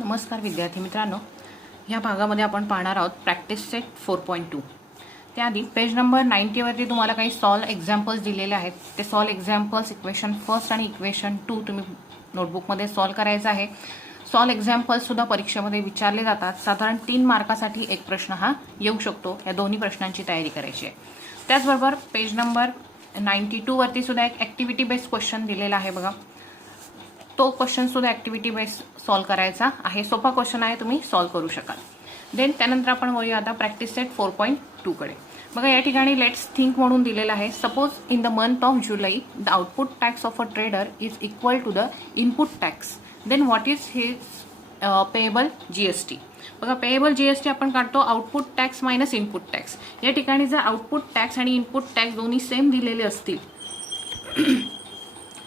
नमस्कार विद्यार्थी मित्रांनो, या भागामध्ये आपण पाहणार आहोत प्रॅक्टिस सेट 4.2. त्याआधी पेज नंबर 90 वरती तुम्हाला काही सॉल्व एक्झाम्पल्स दिलेले आहेत. ते सॉल्व एक्झाम्पल्स इक्वेशन फर्स्ट आणि इक्वेशन 2 तुम्ही नोटबुकमध्ये सॉल्व करायचं आहे. सॉल्व एक्झाम्पल्स सुद्धा परीक्षेमध्ये विचारले जातात. साधारण 3 मार्कासाठी एक प्रश्न हा येऊ शकतो. या दोन्ही प्रश्नांची तयारी करायची आहे. त्याचबरोबर पेज नंबर 92 वरती सुद्धा एक ऍक्टिव्हिटी बेस्ड क्वेश्चन दिलेला आहे बघा. तो क्वेश्चन सुद्धा ऍक्टिव्हिटी बेस्ड सॉल्व करायचा आहे. सोपा क्वेश्चन आहे, तुम्ही सॉल्व करू शकाल. देन त्यानंतर आपण वळूया आता प्रॅक्टिस सेट 4.2 कडे. बघा या ठिकाणी लेट्स थिंक म्हणून दिलेला आहे. Suppose in the month of July the output tax of a trader is equal to the input tax. Then what is his payable GST. बघा पेएबल जीएसटी आपण काढतो output tax minus input tax. या ठिकाणी जर output tax आणि input tax दोन्ही same दिलेले असतील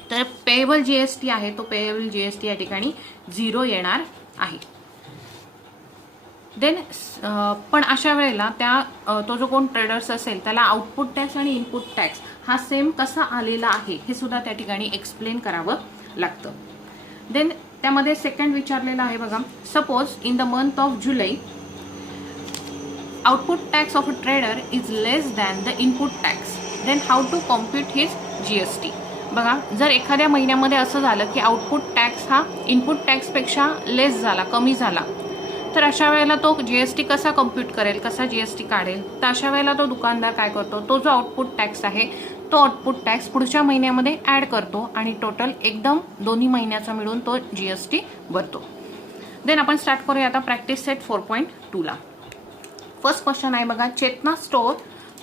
तर पेएबल जीएसटी आहे तो पेएबल जीएसटी या ठिकाणी 0 येणार आहे. देन पण अशा वेळेला तो जो कोण ट्रेडर्स असेल त्याला आउटपुट टॅक्स आणि इनपुट टॅक्स हा सेम कसा आलेला आहे हे सुद्धा त्या ठिकाणी एक्सप्लेन करावं लागतं. देन त्यामध्ये सेकंड विचारलेला आहे बघा. Suppose in the month of July output tax of a trader is less than the input tax. Then how to compute his GST. बघा जर एखाद्या महिन्यामध्ये असं झालं की आउटपुट टॅक्स हा इनपुट टॅक्सपेक्षा लेस झाला, कमी झाला, तर अशा वेळेला तो जीएसटी कसा कम्प्यूट करेल, कसा जीएसटी काढेल. तर अशा वेळेला तो दुकानदार काय करतो, तो जो आउटपुट टॅक्स आहे तो आउटपुट टॅक्स पुढच्या महिन्यामध्ये ऍड करतो आणि टोटल एकदम दोन्ही महिन्याचा मिळून तो जीएसटी भरतो. देन आपण स्टार्ट करूया आता प्रॅक्टिस सेट 4.2 ला. फर्स्ट क्वेश्चन आहे बघा. चेतना store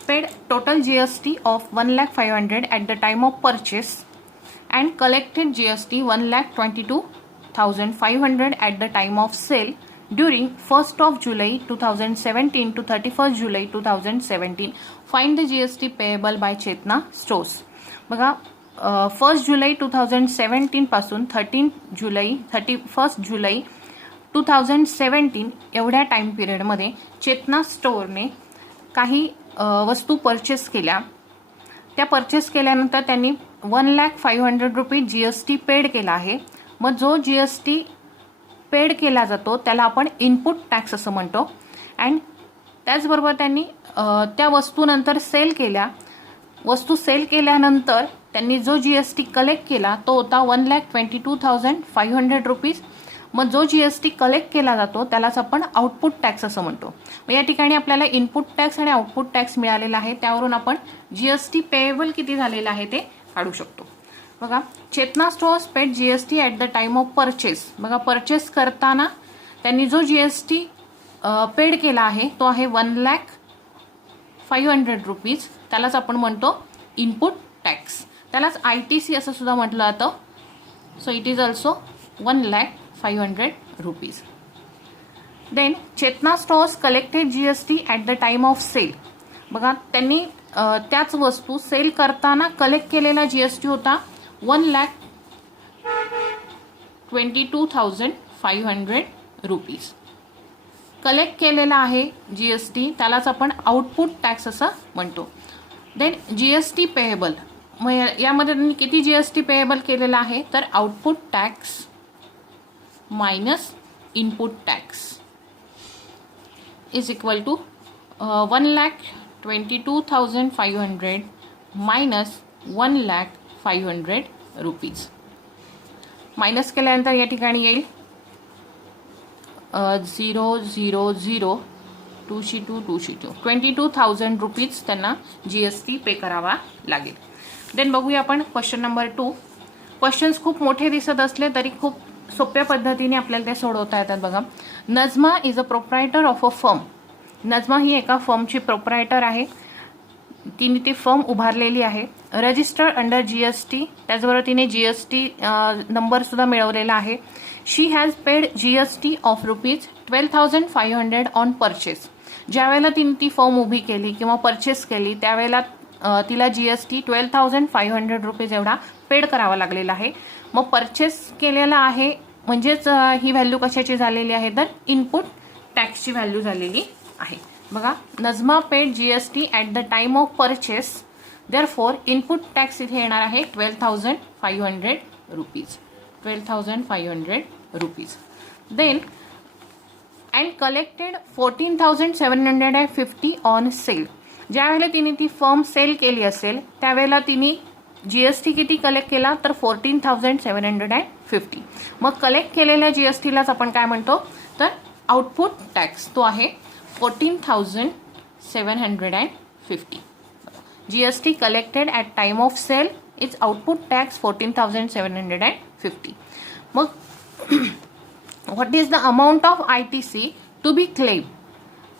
paid total GST of 1,500,000 at the time of purchase and collected GST 1,22,500 at the time of sale during 1st of July 2017 to 31st July 2017. Find the GST payable by Chetna Stores. बघा 1st जुलै 2017 पासून 31st जुलै 2017 एवढ्या time period मध्ये चेतना स्टोअरने काही वस्तू purchase केल्या. त्या purchase केल्यानंतर त्यांनी 1,500,000 रुपये जीएसटी पेड केला आहे. मग जो जीएसटी पेड केला जातो त्याला आपण इनपुट टॅक्स असं म्हणतो. अँड त्याचबरोबर त्यांनी त्या वस्तूनंतर सेल केल्या. वस्तू सेल केल्यानंतर त्यांनी जो जीएसटी कलेक्ट केला तो होता 1,22,500 रुपीज. मग जो जीएसटी कलेक्ट केला जातो त्यालाच आपण आउटपुट टॅक्स असं म्हणतो. मग या ठिकाणी आपल्याला इनपुट टॅक्स आणि आउटपुट टॅक्स मिळालेला आहे. त्यावरून आपण जीएसटी पेएबल किती झालेलं आहे ते काढू शकतो. बघा Chetna stores paid GST at the time of purchase. बघा परचेस करताना त्यांनी जो जीएसटी पेड केला आहे तो आहे 1,500,000 रुपीज. त्यालाच आपण म्हणतो इनपुट टॅक्स. त्यालाच ITC असं सुद्धा म्हटलं जातं. So it is also 1,500,000 rupees. Then Chetna stores collected GST at the time of sale. बघा त्यांनी त्याच वस्तू सेल करताना कलेक्ट केलेला जीएसटी होता 1,22,500 रुपीज. कलेक्ट केलेला आहे जीएसटी त्यालाच आपण आउटपुट टॅक्स असं म्हणतो. Then GST payable. मग यामध्ये त्यांनी किती जीएसटी पेएबल केलेला आहे तर output tax minus input tax is equal to 1,22,500 minus 1,500 rupees. Minus केल्यानंतर या ठिकाणी येईल 0,0,0 2,2,2,2 22,000 रुपीज त्यांना जीएसटी पे करावा लागेल. देन बघूया आपण क्वेश्चन नंबर 2. क्वेश्चन्स खूप मोठे दिसत असले तरी खूप सोप्या पद्धतीने आपल्याला ते सोडवता येतात. बघा Najma is a proprietor of a firm. Najma ही एका फर्मची प्रोप्रायटर आहे. तिने ती फर्म उभारलेली आहे. Registered under GST. त्याचबरोबर तिने जीएसटी नंबर सुद्धा मिळवलेला आहे. She has paid GST of rupees 12,500 on purchase. ज्यावेळेला तिने ती फर्म उभी केली किंवा परचेस केली त्यावेळेला तिला जीएसटी 12,500 रुपीज एवढा पेड करावा लागलेला आहे. मग परचेस केलेला आहे म्हणजेच ही व्हॅल्यू कशाची झालेली आहे तर इनपुट टॅक्सची व्हॅल्यू झालेली आहे. बघा Najma paid GST at the time of purchase. Therefore input tax इथे येणार आहे 12,500 rupees. 12,500 rupees. Then and collected 14,750 on sale. ज्या वेळेला तिने ती फर्म सेल केली असेल त्यावेळेला तिने जीएसटी किती कलेक्ट केला तर 14,750. मग कलेक्ट केलेल्या जीएसटीलाच आपण काय म्हणतो तर आउटपुट टॅक्स. तो आहे 14,750. GST collected at time of sale is output tax 14,750. मग what is the amount of ITC to be claim.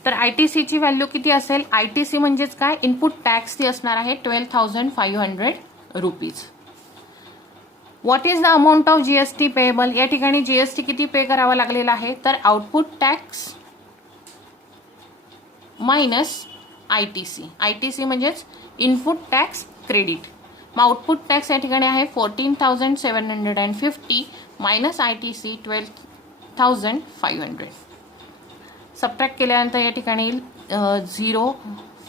तर ITCची व्हॅल्यू किती असेल. ITC म्हणजेच काय इनपुट टॅक्स ती असणार आहे 12,500 rupees. What is the amount of GST payable. या ठिकाणी जीएसटी किती पे करावा लागलेला आहे तर output tax minus ITC. ITC म्हणजेच इनपुट टॅक्स क्रेडिट. मग आउटपुट टॅक्स या ठिकाणी आहे 14,750 मायनस ITC 12,500. सबट्रॅक्ट केल्यानंतर या ठिकाणी 0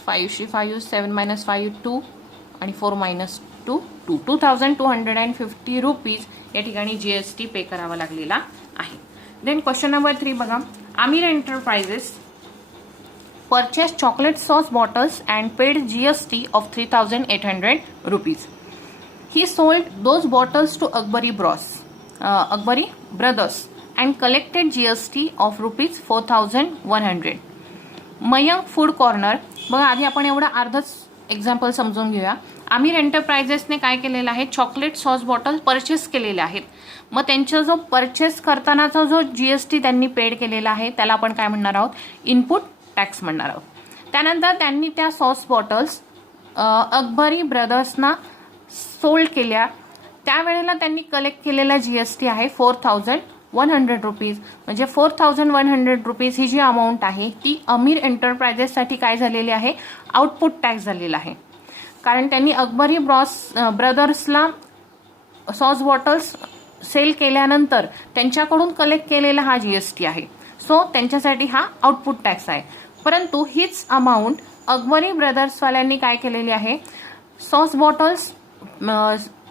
5 5 7 - 5 2 आणि 4 - 2 2 2,250 रुपीज या ठिकाणी जीएसटी पे करावा लागलेला आहे. देन क्वेश्चन नंबर 3 बघा. Aamir enterprises purchased chocolate sauce bottles and paid GST of 3,800 rupees. He sold those bottles to Akbari Brothers and collected GST of rupees 4,100. Mayank food corner. बघा आधी आपण एवढा अर्धच एक्झाम्पल समजून घेऊया. आमिर एंटरप्राइजेसने काय केलेलं आहे चॉकलेट सॉस बॉटल परचेस केलेले आहेत. मग त्यांचा जो परचेस करतानाचा जो जीएसटी त्यांनी पेड केलेला आहे त्याला आपण काय म्हणणार आहोत इनपुट टॅक्स म्हणणार आहोत. त्यानंतर त्यांनी त्या सॉस बॉटल्स अकबरी ब्रदर्सना सोल्ड केल्या. त्यावेळेला त्यांनी कलेक्ट केलेला जीएसटी आहे 4,100 रुपीज. म्हणजे 4,100 रुपीज ही जी अमाऊंट आहे ती आमिर एंटरप्राइजेससाठी काय झालेली आहे आउटपुट टॅक्स झालेला आहे. कारण त्यांनी अकबरी ब्रदर्सला सॉस बॉटल्स सेल केल्यानंतर त्यांच्याकडून कलेक्ट केलेला हा जीएसटी आहे. सो त्यांच्यासाठी हा आउटपुट टॅक्स आहे. परंतु हीच अमाऊंट अकबरी ब्रदर्सवाल्यांनी काय केलेली आहे सॉस बॉटल्स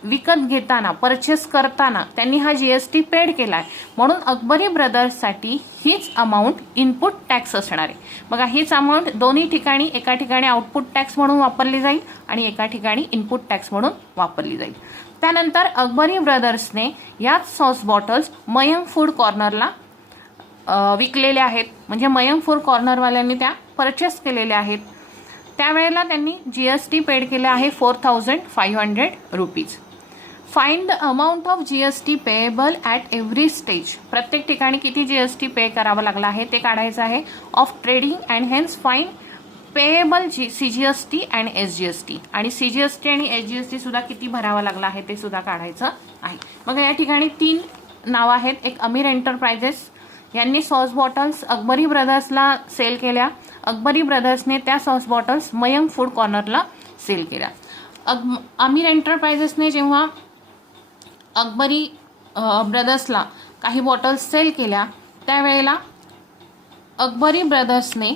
विकत घेताना परचेस करताना त्यांनी हा जीएसटी पेड केलाय. म्हणून अकबरी ब्रदर्ससाठी हीच अमाऊंट इनपुट टॅक्स असणार आहे. बघा हीच अमाऊंट दोन्ही ठिकाणी एका ठिकाणी आउटपुट टॅक्स म्हणून वापरली जाईल आणि एका ठिकाणी इनपुट टॅक्स म्हणून वापरली जाईल. त्यानंतर अकबरी ब्रदर्सने याच सॉस बॉटल्स मयंक फूड कॉर्नरला विकलेले आहेत. म्हणजे मयंक फूड कॉर्नरवाल्यांनी त्या परचेस केलेल्या आहेत. त्यावेळेला त्यांनी जीएसटी पेड केलं आहे 4,500 rupees. Find the amount of GST payable at every stage. प्रत्येक ठिकाणी किती जीएसटी पे करावा लागला आहे ते काढायचं आहे. Of trading and hence find payable CGST and SGST. आणि CGST आणि SGST सुद्धा किती भरावा लागला आहे ते सुद्धा काढायचं आहे. मग या ठिकाणी 3 नावं आहेत. एक आमिर एंटरप्राइजेस यांनी सॉस बॉटल्स अकबरी ब्रदर्सला सेल केल्या. अकबरी ब्रदर्सने त्या सॉस बॉटल्स मयंक फूड कॉर्नरला सेल केल्या. आमिर एंटरप्राइजेसने जेव्हा अकबरी ब्रदर्सला काही बॉटल्स सेल केल्या त्यावेळेला अकबरी ब्रदर्सने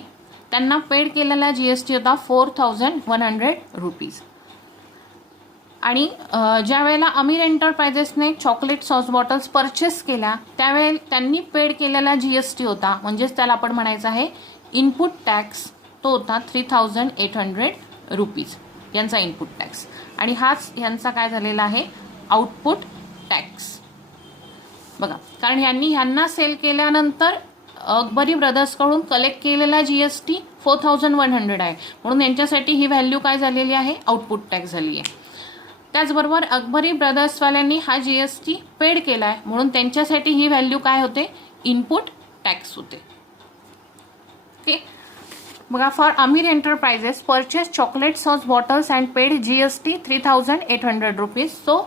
त्यांना पेड केलेला जीएसटी होता 4,100 रुपीज. आणि ज्या वेळेला आमिर एंटरप्राइजेसने चॉकलेट सॉस बॉटल्स परचेस केल्या त्यावेळेला त्यांनी पेड केलेला जीएसटी होता म्हणजेच त्याला आपण म्हणायचं आहे इनपुट टॅक्स. तो होता 3,800 रुपीज यांचा इनपुट टॅक्स. आणि हाच यांचा काय झालेला आहे आउटपुट टॅक्स. बघा कारण ह्यांना सेल केल्यानंतर अकबरी ब्रदर्सकडून कलेक्ट केलेला जीएसटी 4,100 आहे. म्हणून यांच्यासाठी ही व्हॅल्यू काय झालेली आहे आउटपुट टॅक्स झाली आहे. त्याचबरोबर अकबरी ब्रदर्सवाल्यांनी हा जीएसटी पेड केला आहे म्हणून त्यांच्यासाठी ही व्हॅल्यू काय होते इनपुट टॅक्स होते. ओके. बघा for Aamir enterprises purchase chocolate sauce bottles and paid GST 3,800 rupees. So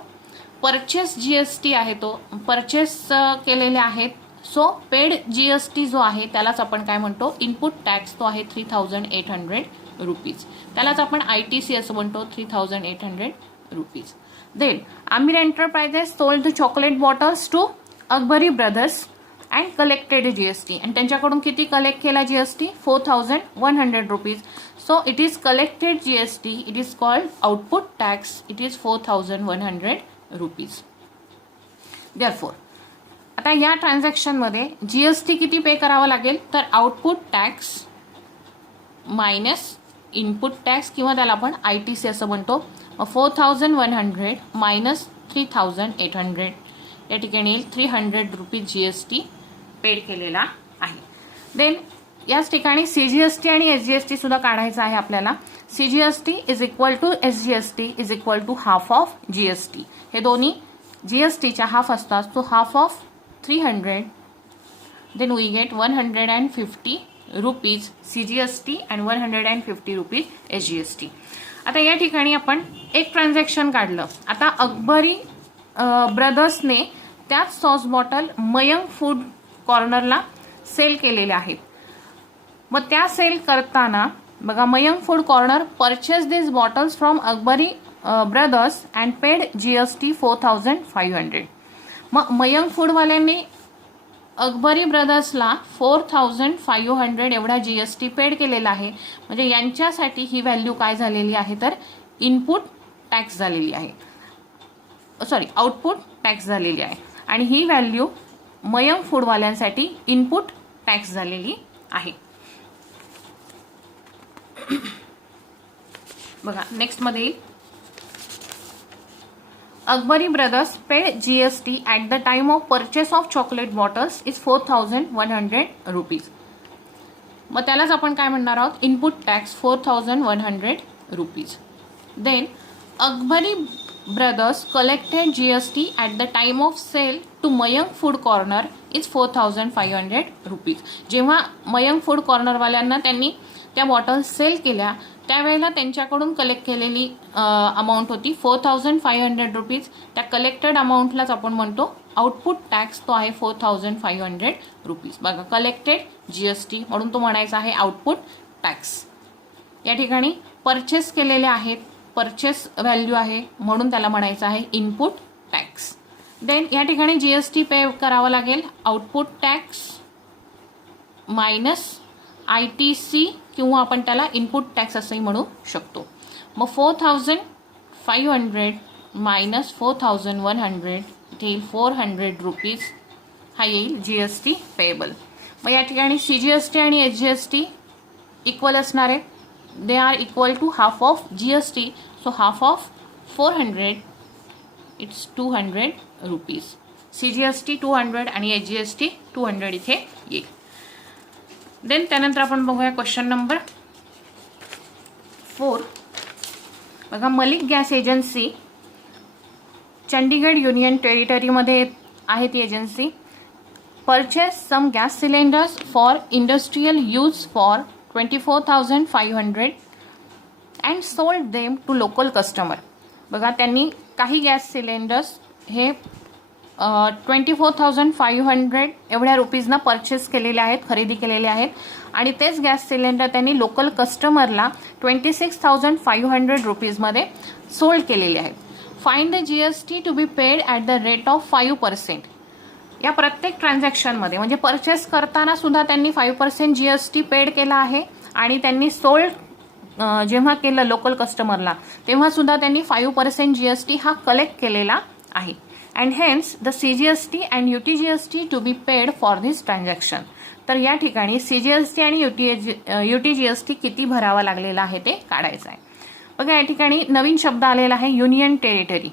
purchase GST आहे तो परचेस केलेले आहेत. सो पेड जीएसटी जो आहे त्यालाच आपण काय म्हणतो इनपुट टॅक्स. तो आहे 3,800 रुपीज. त्यालाच आपण ITC असं म्हणतो 3,800 rupees. Then Aamir enterprises sold the chocolate bottles to Akbari brothers and collected GST. आणि त्यांच्याकडून किती कलेक्ट केला GST 4,100 rupees. So it is collected GST. It is called output tax. It is 4,100 rupees. Therefore, आता या ट्रान्झॅक्शनमध्ये जीएसटी किती पे करावा लागेल, तर output tax minus input tax किंवा त्याला आपण ITC असं म्हणतो. 4100 मायनस 3800 या ठिकाणी येईल 300 रुपीज जीएसटी पेड केलेला आहे. देन याच ठिकाणी CGST आणि SGST सुद्धा काढायचा आहे आपल्याला. CGST is equal to SGST is equal to half of GST. हे दोन्ही GSTच्या हाफ असतात. So half of 300 then we get 150 rupees CGST and 150 rupees SGST. आता या ठिकाणी आपण एक ट्रान्झॅक्शन काढलं. आता अकबरी ब्रदर्सने त्याच सॉस बॉटल मयंक फूड कॉर्नरला सेल केलेल्या आहेत. मग त्या सेल करताना बघा, Mayank food corner purchase this bottles from Akbari brothers and paid GST 4500. मग मयंक फूडवाल्यांनी अकबरी ब्रदर्सला 4500 एवढा GST पेड केलेला आहे. म्हणजे यांच्यासाठी ही व्हॅल्यू काय झालेली आहे, तर इनपुट टॅक्स झालेली आहे, सॉरी आउटपुट टॅक्स झालेली आहे. आणि ही व्हॅल्यू मयंक फूडवाल्यांसाठी इनपुट टॅक्स झालेली आहे. बघा नेक्स्ट मध्ये येईल, Akbari brothers paid GST at the time of purchase of chocolate bottles is 4100 rupees. मग त्यालाच आपण काय म्हणणार आहोत, input tax 4100 rupees. Then Akbari brothers collected GST at the time of sale to Mayank food corner is 4500 rupees. जेव्हा Mayank food कॉर्नरवाल्यांना त्यांनी त्या bottle sale केल्या त्यावेळेला त्यांच्याकडून कलेक्ट केलेली अमाऊंट होती 4500 रुपीज. त्या कलेक्टेड अमाऊंटलाच आपण म्हणतो आउटपुट टॅक्स, तो आहे 4500 रुपीज. बघा कलेक्टेड GST म्हणून तो म्हणायचा आहे आउटपुट टॅक्स. या ठिकाणी परचेस केलेले आहेत, परचेस व्हॅल्यू आहे म्हणून त्याला म्हणायचं आहे इनपुट टॅक्स. देन या ठिकाणी GST पे करावा लागेल, आउटपुट टॅक्स मायनस ITC किंवा आपण त्याला इनपुट टॅक्स असंही म्हणू शकतो. मग 4500 मायनस 4100 येईल 400 रुपीज, हा येईल GST पेएबल. मग या ठिकाणी CGST आणि SGST इक्वल असणार आहे. They are equal to half of GST. So half of 400 it's 200 rupees. CGST 200 आणि SGST 200 इथे येईल. देन त्यानंतर आपण बघूया क्वेश्चन नंबर 4. बघा, Malik gas agency Chandigarh union टेरिटरीमध्ये आहे ती agency. Purchase some gas cylinders for industrial use for 24,500 and sold them to local customer. बघा त्यांनी काही गॅस सिलेंडर्स हे 24,500 एवढ्या रुपीजना परचेस केलेले आहेत, खरेदी केलेले आहेत. आणि तेच गॅस सिलेंडर त्यांनी लोकल कस्टमरला 26,500 रुपीजमध्ये सोल्ड केलेले आहेत. Find the GST to be paid at the rate of 5%. या प्रत्येक ट्रान्झॅक्शनमध्ये म्हणजे परचेस करताना सुद्धा त्यांनी 5% GST पेड केला आहे आणि त्यांनी सोल्ड जेव्हा केलं लोकल कस्टमरला तेव्हा सुद्धा त्यांनी 5% GST हा कलेक्ट केलेला आहे. And hence the CGST and UTGST to be paid for this transaction. तर या ठिकाणी CGST आणि UTGST किती भरावा लागलेला आहे ते काढायचं आहे. बघा या ठिकाणी नवीन शब्द आलेला आहे union territory.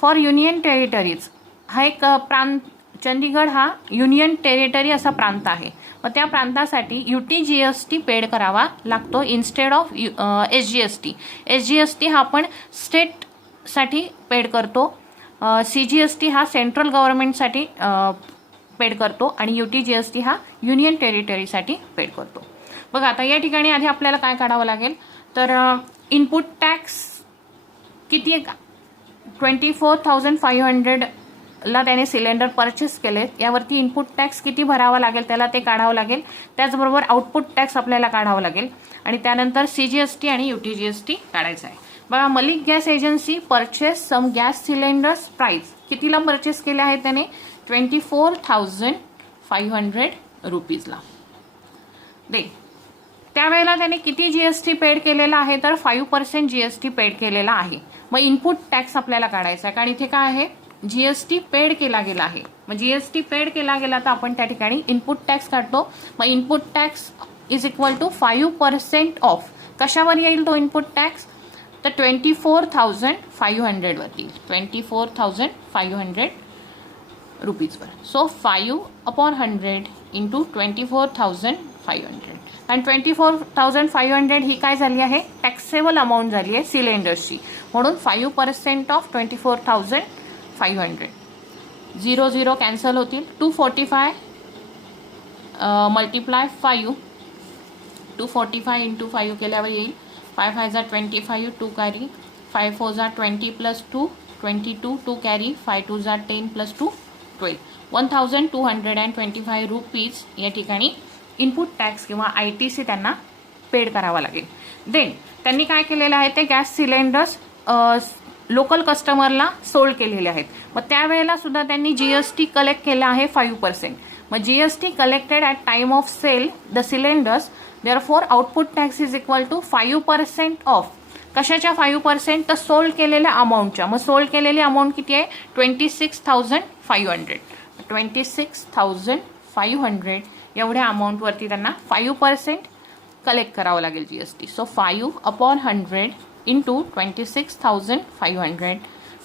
For union territories हा एक प्रांत, चंडीगड हा युनियन टेरिटरी असा प्रांत आहे. मग त्या प्रांतासाठी UTGST पेड करावा लागतो इन्स्टेड ऑफ SGST. SGST हा आपण स्टेटसाठी पेड करतो, CGST हा सेंट्रल गव्हर्नमेंटसाठी पेड करतो आणि UTGST हा युनियन टेरिटरीसाठी पेड करतो. बघा आता या ठिकाणी आधी आपल्याला काय काढावं लागेल, तर इनपुट टॅक्स किती आहे, 24,500 ला त्याने सिलेंडर परचेस केले, यावरती इनपुट टॅक्स किती भरावा लागेल त्याला ते काढावं लागेल. त्याचबरोबर आउटपुट टॅक्स आपल्याला काढावं लागेल आणि त्यानंतर CGST आणि UTGST काढायचं आहे. बघा Malik gas agency purchase some gas cylinders price कितीला परचेस केले आहे त्याने 24,500 रुपीजला. दे त्यावेळेला त्याने किती GST पेड केलेला आहे, तर 5% GST पेड केलेला आहे. मग इनपुट टॅक्स आपल्याला काढायचा आहे कारण इथे काय आहे GST पेड केला गेला आहे. मग जीएसटी पेड केला गेला तर आपण त्या ठिकाणी इनपुट टॅक्स काढतो. मग input tax is equal to 5% of कशावर येईल तो इनपुट टॅक्स, तर 24,500 वरती, 24,500 रुपीजवर. So 5/100 into 24,500. आणि 24,500 ही काय झाली आहे, टॅक्सेबल अमाऊंट झाली आहे सिलेंडर्सची, म्हणून 5% ऑफ 24,500. 0 0 कॅन्सल होतील. 245 मल्टिप्लाय 5, 245 इंटू 5 केल्यावर येईल 5 5 25, 2 carry, 5 4 20 plus 2 22, 2 carry, 5 2 10 plus 2 12, 1,225 rupees या ठिकाणी इनपुट टॅक्स किंवा ITC त्यांना पेड करावा लागेल. देन त्यांनी काय केलेलं आहे, ते गॅस सिलेंडर्स लोकल कस्टमरला सोल्ड केलेले आहेत. मग त्यावेळेला सुद्धा त्यांनी GST कलेक्ट केला आहे 5%. मग GST collected at time of sale the cylinders, therefore output tax is equal to 5% of कशाच्या 5%, तर सोल्ड केलेल्या अमाऊंटच्या. मग सोल्ड केलेली अमाऊंट किती आहे, 26,500. 26,500 एवढ्या अमाऊंटवरती त्यांना 5% कलेक्ट करावं लागेल GST. सो 5/100 इंटू 26,500,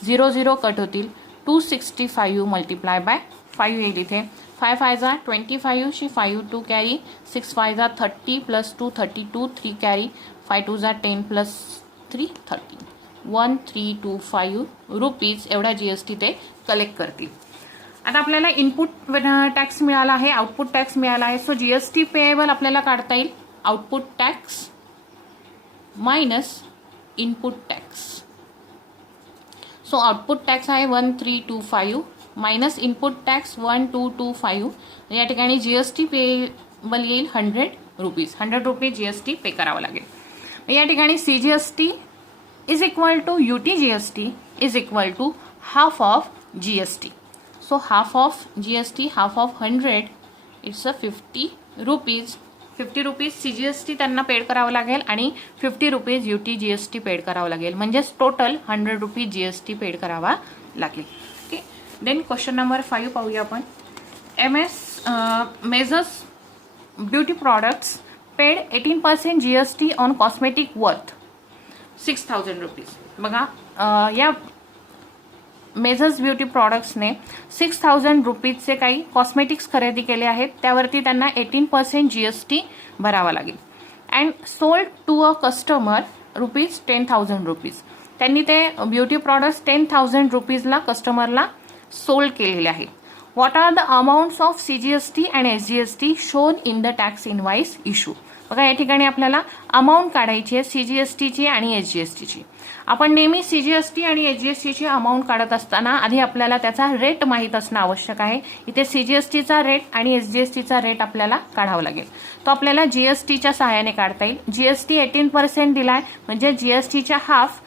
0 0 कट होतील. 265 मल्टिप्लाय बाय 5 येईल इथे. 5 5 25, 5 2 carry, 6 5 30 plus 2 32, 3 carry, 5 2 10 plus 3 13, 1,325 rupees एवढा GST ते कलेक्ट करतील. आता आपल्याला इनपुट टॅक्स मिळाला आहे, आउटपुट टॅक्स मिळाला आहे. सो GST पेएबल आपल्याला काढता येईल output tax minus input tax. So output tax आहे 1,325 मायनस इनपुट टॅक्स 1,225. या ठिकाणी GST पेएबल येईल 100 रुपीज. 100 रुपीज GST पे करावं लागेल. या ठिकाणी CGST is equal to UTGST is equal to half of GST. So half of GST, half of 100, it's a 50 rupees. 50 rupees CGST त्यांना paid करावं लागेल आणि 50 रुपीज UTGST पेड करावं लागेल. म्हणजेच टोटल 100 रुपीज GST पेड करावा लागेल. ओके. देन क्वेश्चन नंबर 5 पाहूया आपण. MS measures beauty products paid 18% GST on cosmetic worth 6,000 rupees. बघा या मेजर्स ब्युटी प्रॉडक्ट्सने 6,000 रुपीजचे काही कॉस्मेटिक्स खरेदी केले आहेत, त्यावरती त्यांना 18% GST भरावा लागेल. And sold to a customer rupees 10,000 rupees. त्यांनी ते ब्युटी प्रॉडक्ट्स 10,000 रुपीजला कस्टमरला सोल्ड केलेले आहेत. What are the amounts of CGST and SGST shown in the tax invoice issue. बघा या ठिकाणी आपल्याला अमाऊंट काढायची आहे CGSTची आणि SGSTची. आपण नेहमी CGST आणि SGSTची अमाऊंट काढत असताना आधी आपल्याला त्याचा रेट माहीत असणं आवश्यक आहे. इथे CGSTचा रेट आणि SGSTचा रेट आपल्याला काढावा लागेल. तो आपल्याला GSTच्या सहाय्याने काढता येईल. GST 18% दिलाय म्हणजे GSTच्या हाफ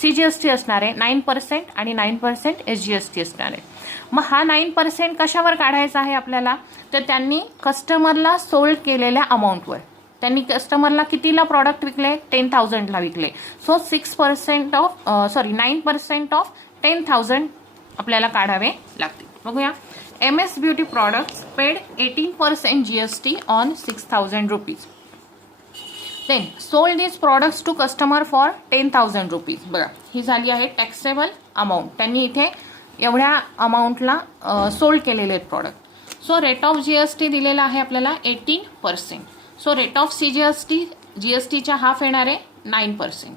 CGST असणार आहे 9% आणि 9% SGST असणार आहे. मग हा 9% कशावर काढायचा आहे आपल्याला, तर त्यांनी कस्टमरला सोल्ड केलेल्या अमाऊंटवर. त्यांनी कस्टमरला कितीला प्रॉडक्ट विकले, 10,000ला विकले. सो 9% ऑफ 10,000 आपल्याला काढावे लागतील. बघूया. MS beauty products paid 18% GST on 6,000 rupees. Then sold these products to customer for 10,000 rupees. बघा ही झाली आहे टॅक्सेबल अमाऊंट. त्यांनी इथे एवढ्या अमाऊंटला सोल्ड केलेले आहेत product. So rate of GST दिलेला आहे आपल्याला 18%. सो रेट ऑफ CGST GSTच्या हाफ येणार आहे 9%.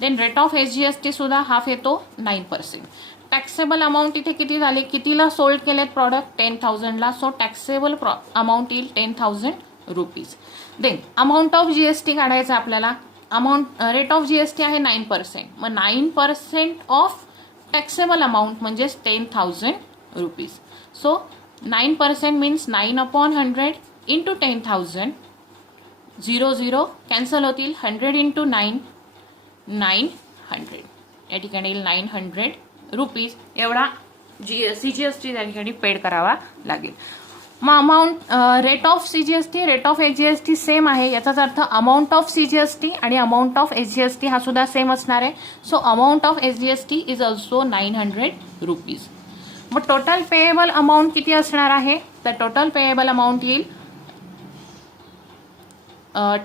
देन रेट ऑफ SGST सुद्धा हाफ येतो 9%. टॅक्सेबल अमाऊंट इथे किती झाले, कितीला सोल्ड केलेत प्रॉडक्ट, 10,000ला. सो टॅक्सेबल अमाऊंट येईल 10,000 rupees. Then amount of GST काढायचं आपल्याला. अमाऊंट रेट ऑफ GST आहे 9%. मग 9% ऑफ टॅक्सेबल अमाऊंट म्हणजेच 10,000 rupees. So 9% means 9/100 into 10,000. 0 0 cancel होतील. 100 इंटू 9 900. या ठिकाणी येईल 900 रुपीज एवढा CGST त्या ठिकाणी पेड करावा लागेल. मग amount rate of CGST rate of SGST same आहे. याचाच अर्थ अमाऊंट ऑफ CGST आणि अमाऊंट ऑफ SGST हा सुद्धा सेम असणार आहे. So amount of SGST is also 900 rupees. मग टोटल पेएबल अमाऊंट किती असणार आहे, तर टोटल पेएबल अमाऊंट येईल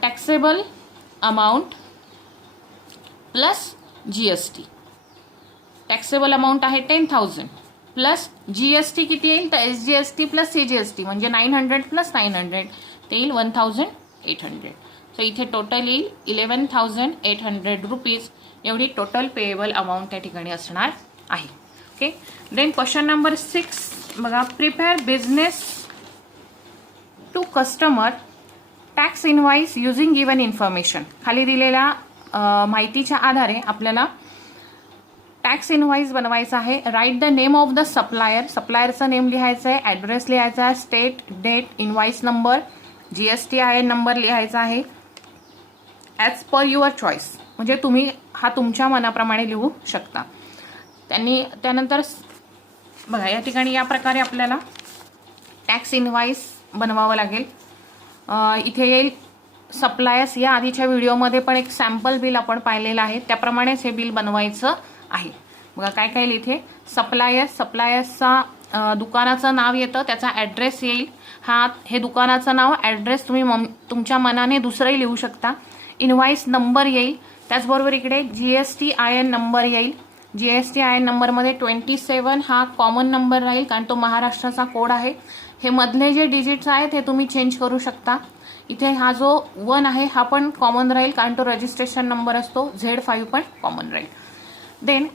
taxable amount plus GST. Taxable amount आहे 10,000 प्लस जीएसटी किती येईल, तर एसजीएसटी प्लस सीजीएसटी म्हणजे 900 प्लस 900 ते येईल 1,800. सो इथे टोटल येईल 11,800 रुपीज एवढी टोटल पेएबल अमाऊंट त्या ठिकाणी असणार आहे. ओके. देन क्वेश्चन नंबर 6 बघा, prepare business to customer tax invoice using given information. खाली दिलेल्या माहितीच्या आधारे आपल्याला टॅक्स इनवाइस बनवायचा आहे. Write the name of the supplier. सप्लायरचं नेम लिहायचं आहे, ॲड्रेस लिहायचा आहे, state, date, invoice number, GSTIN number लिहायचा आहे ॲज पर युअर चॉईस. म्हणजे तुम्ही हा तुमच्या मनाप्रमाणे लिहू शकता. त्यानंतर बघा या ठिकाणी या प्रकारे आपल्याला टॅक्स इनवाइस बनवावं लागेल. इथे येईल सप्लायर्स. या आधीच्या व्हिडिओमध्ये पण एक सॅम्पल बिल आपण पाहिलेलं आहे, त्याप्रमाणेच हे बिल बनवायचं आहे. बघा काय काय इथे सप्लायर्सचा दुकानाचं नाव येतं, त्याचा ॲड्रेस येईल. हे दुकानाचं नाव, ॲड्रेस तुम्ही तुमच्या मनाने दुसरंही लिहू शकता. इनवाइस नंबर येईल. त्याचबरोबर इकडे GSTIN नंबर येईल. GSTIN नंबरमध्ये 27 हा कॉमन नंबर राहील, कारण तो महाराष्ट्राचा कोड आहे. हे मधले जे डिजिट्स आहेत हे तुम्ही चेंज करू शकता. इथे हा जो 1 आहे हा पण कॉमन राहील, कारण तो रजिस्ट्रेशन नंबर असतो. Z5 पण कॉमन राहील. देन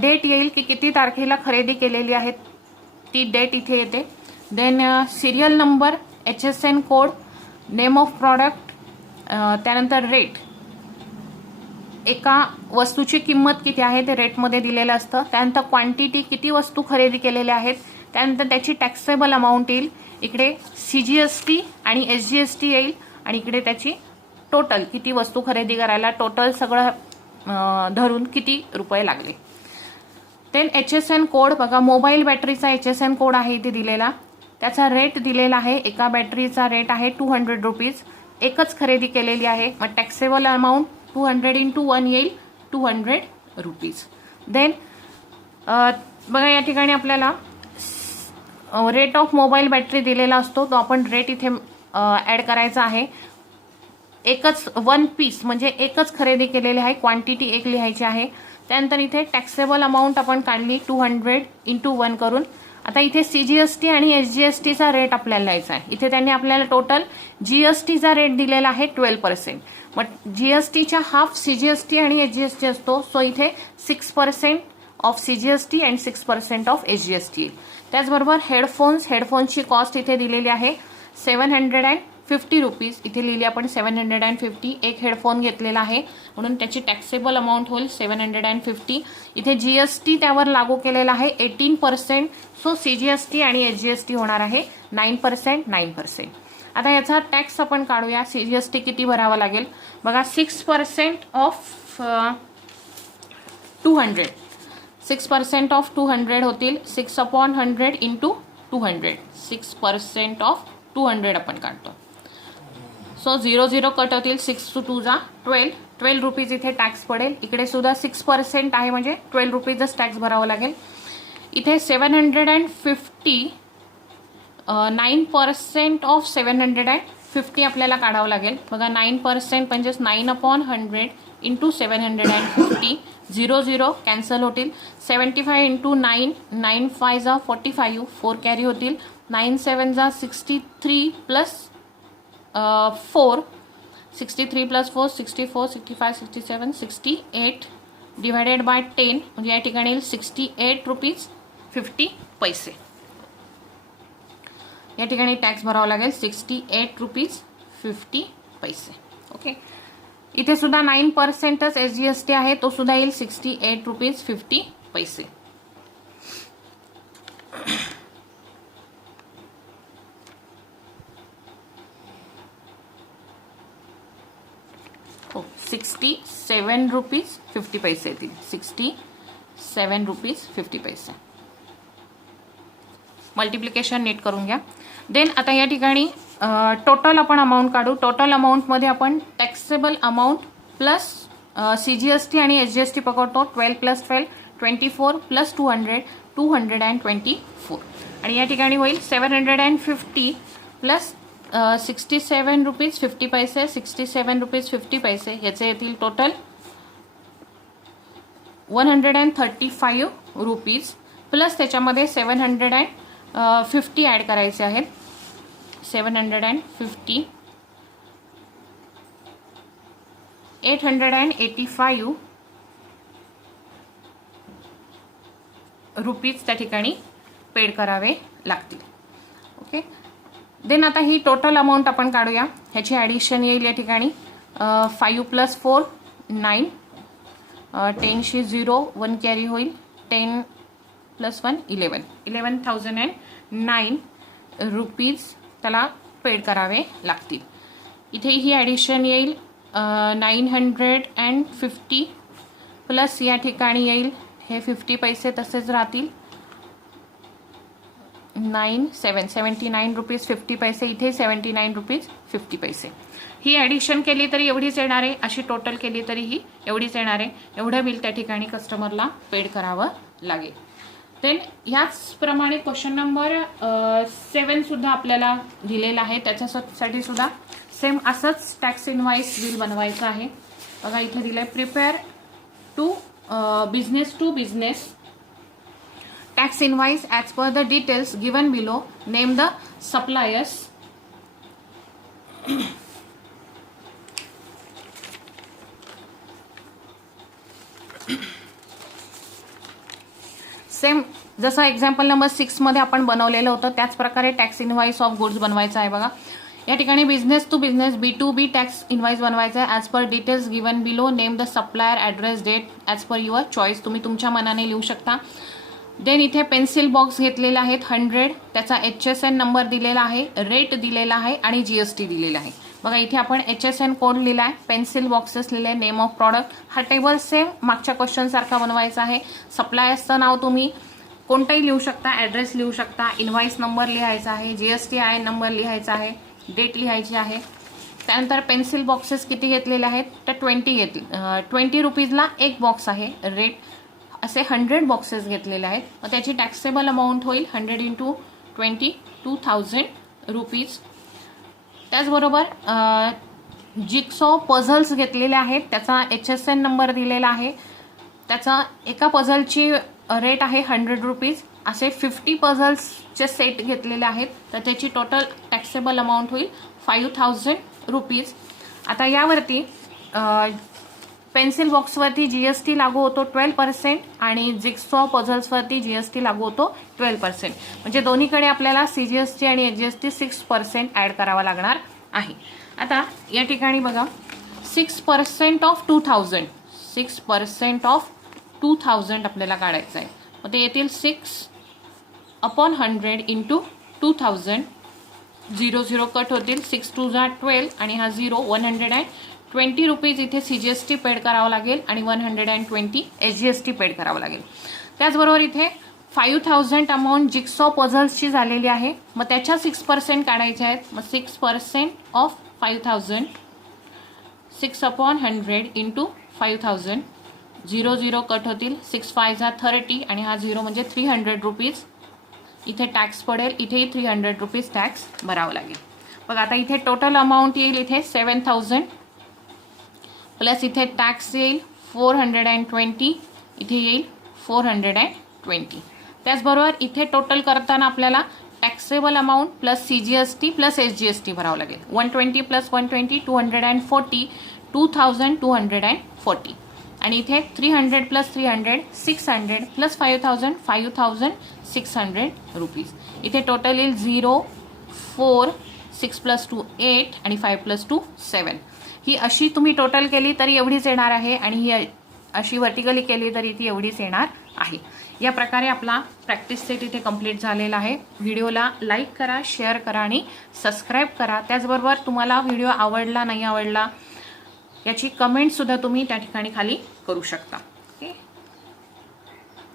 डेट येईल की किती तारखेला खरेदी केलेली आहे ती डेट इथे येते. Then serial number, HSN code, name of product, त्यानंतर रेट. एका वस्तूची किंमत किती आहे ते रेटमध्ये दिलेलं असतं. त्यानंतर क्वांटिटी, किती वस्तू खरेदी केलेल्या आहेत. त्यानंतर त्याची टॅक्सेबल अमाऊंट येईल. इकडे CGST आणि SGST येईल आणि इकडे त्याची टोटल किती वस्तू खरेदी करायला टोटल सगळं धरून किती रुपये लागले. देन HSN कोड बघा, मोबाईल बॅटरीचा HSN कोड आहे इथे दिलेला. त्याचा रेट दिलेला आहे. एका बॅटरीचा रेट आहे 200 रुपीज. एकच खरेदी केलेली आहे, मग टॅक्सेबल अमाऊंट 200 × 1 येईल 200 रुपीज. देन बघा या ठिकाणी आपल्याला रेट ऑफ मोबाईल बॅटरी दिलेला असतो, तो आपण रेट इथे ॲड करायचा आहे. एकच 1 पीस म्हणजे एकच खरेदी केलेली आहे, क्वांटिटी एक लिहायची आहे. त्यानंतर इथे टॅक्सेबल अमाऊंट आपण काढली 200 × 1 करून. आता इथे CGST आणि SGSTचा रेट आपल्याला लिहायचा आहे. इथे त्यांनी आपल्याला टोटल GSTचा रेट दिलेला आहे 12%. मग GSTच्या हाफ CGST आणि SGST असतो. सो इथे 6% of CGST and 6% of SGST. त्याचबरोबर हेडफोन्सची कॉस्ट इथे दिलेली आहे 750 रुपीज. इथे लिहिली आपण 750. एक हेडफोन घेतलेला आहे म्हणून त्याची टॅक्सेबल अमाऊंट होईल 750. इथे GST त्यावर लागू केलेला आहे 18%. सो CGST आणि SGST होणार आहे 9%. आता याचा टॅक्स आपण काढूया. CGST किती भरावा लागेल बघा, 6% ऑफ 200. 6% ऑफ 200 होतील. 6/100 × 200. 6% ऑफ 200 आपण काढतो. सो 0 कट होतील. 6 × 2 = 12 रुपीज इथे टॅक्स पडेल. इकडे सुद्धा 6% आहे म्हणजे 12 रुपीजच टॅक्स भरावा लागेल. इथे 750 9% ऑफ 750 आपल्याला काढावं लागेल. बघा 9% म्हणजेच 9/100 × 750. 0 कॅन्सल होतील. 75 × 9, 9 5 45, 4 कॅरी होतील. 9 7 63 प्लस 4, 63 प्लस 4 64, 65 67 68 डिवायडेड बाय 10 म्हणजे या ठिकाणी 68 रुपीज 50 पैसे. या ठिकाणी टॅक्स भरावा लागेल 68 रुपीज 50 पैसे. ओके. इथे सुद्धा 9%च SGST आहे, तो सुद्धा येईल 68 रुपीज 50 पैसे. हो 67 रुपीज 50 पैसे येतील. 67 रुपीज 50 पैसे. मल्टिप्लिकेशन नीट करून घ्या. देन आता या ठिकाणी टोटल आपण अमाऊंट काढू. टोटल अमाऊंटमध्ये आपण टॅक्सेबल अमाऊंट प्लस CGST आणि SGST पकडतो. 12 + 12 24 + 200 224 आणि या ठिकाणी होईल 750 प्लस 67 रुपीज 50 पैसे 67 रुपीज 50 पैसे याचे येतील टोटल 135 रुपीज प्लस त्याच्यामध्ये 750 ॲड करायचे आहेत 750 885 रुपीज त्या ठिकाणी पेड करावे लागतील. ओके, देन आता ही टोटल अमाऊंट आपण काढूया. ह्याची ॲडिशन येईल या ठिकाणी 5 + 4 9 10 शी 0 1 कॅरी होईल 10 + 1 11,009 रुपीज त्याला पेड करावे लागतील. इथे ही ॲडिशन येईल 950 प्लस या ठिकाणी येईल हे 50 पैसे तसेच राहतील 79 रुपीज 50 पैसे इथे 79 रुपीज 50 पैसे. ही ॲडिशन केली तरी एवढीच येणार आहे, अशी टोटल केली तरी ही एवढीच येणार आहे. एवढं बिल त्या ठिकाणी कस्टमरला पेड करावं लागेल. देन ह्याचप्रमाणे क्वेश्चन नंबर 7 सुद्धा आपल्याला दिलेला आहे. त्याच्यासाठी सुद्धा सेम असंच टॅक्स इनवाइस बिल बनवायचं आहे. बघा इथे दिलंय prepare to business to business tax invoice as per the details given below. Name the suppliers. Same जसं एक्झाम्पल नंबर 6 मध्ये आपण बनवलेलं होतं त्याच प्रकारे टॅक्स इनवाइस ऑफ गुड्स बनवायचं आहे. बघा या ठिकाणी business to business B2B tax invoice बनवायचा आहे. As per details given below. Name the supplier, address, date as per your choice. तुम्ही तुमच्या मनाने लिहू शकता. देन इथे पेन्सिल बॉक्स घेतलेले आहेत 100. त्याचा HSN नंबर दिलेला आहे, रेट दिलेला आहे आणि GST दिलेला आहे. बघा इथे आपण HSN कोड लिहिला आहे, पेन्सिल बॉक्सेस लिहिले, नेम ऑफ प्रॉडक्ट. हा टेबल सेम मागच्या क्वेश्चन सारखा बनवायचा आहे. सप्लायर्सचं नाव तुम्ही कोणतंही लिहू शकता, ॲड्रेस लिहू शकता, इनवाइस नंबर लिहायचा आहे, GST IN नंबर लिहायचा आहे, डेट लिहायची आहे. त्यानंतर पेन्सिल बॉक्सेस किती घेतलेले आहेत तर 20 घेतले. 20 रुपीजला एक बॉक्स आहे. रेट असे 100 बॉक्सेस घेतलेले आहेत. मग त्याची टॅक्सेबल अमाऊंट होईल 100 × 20 2,000 रुपीज. त्याचबरोबर जिक्सॉ पझल्स घेतलेले आहेत. त्याचा HSN नंबर दिलेला आहे. त्याचा एका पझलची रेट आहे 100 रुपीज. असे 50 पझल्सचे सेट घेतलेले आहेत तर त्याची टोटल टॅक्सेबल अमाऊंट होईल 5,000 रुपीज. आता यावरती पेन्सिल बॉक्सवरती GST लागू होतो 12% आणि जिक्सॉ पझल्सवरती GST लागू होतो 12%. म्हणजे दोन्हीकडे आपल्याला CGST आणि HGST 6% ॲड करावा लागणार आहे. आता या ठिकाणी बघा 6% ऑफ 2,000 6% ऑफ 2,000 आपल्याला काढायचं आहे. मग ते येतील 6/100 × 2,000. 0 कट होतील. 6 × 2 = 12 आणि हा 0 120 रुपीज इथे CGST पेड करावं लागेल आणि 120 HGST पेड करावं लागेल. त्याचबरोबर इथे 5,000 अमाऊंट जिक्सॉ पझल्सची झालेली आहे. मग त्याच्या 6% काढायचे आहेत. मग 6% ऑफ 5,000 6/100 × 5,000. 0 कट होतील. 6 × 5 = 30 आणि हा 0 म्हणजे 300 रुपीज इथे टॅक्स पडेल. इथेही 300 रुपीज टॅक्स भरावं लागेल. बघा आता इथे टोटल अमाऊंट येईल इथे 7,000 प्लस इथे टॅक्स येईल 420. इथे येईल 420. त्याचबरोबर इथे टोटल करताना आपल्याला taxable amount plus CGST plus HGST भरावं लागेल. 120 + 120 240 2,240 आणि इथे 300 + 300 600 प्लस 5,000 5,600 रुपीज. इथे टोटल येईल 0 4 6 + 2 8 आणि 5 + 2 7. ही अशी तुम्ही टोटल केली तरी एवढीच येणार आहे आणि ही अशी वर्टिकली केली तरी ती एवढीच येणार आहे. या प्रकारे आपला प्रॅक्टिस सेट इथे कंप्लीट झालेला आहे. व्हिडिओला लाईक करा, शेअर करा आणि सबस्क्राईब करा. त्याचबरोबर तुम्हाला व्हिडिओ आवडला नाही आवडला याची कमेंटसुद्धा तुम्ही त्या ठिकाणी खाली करू शकता.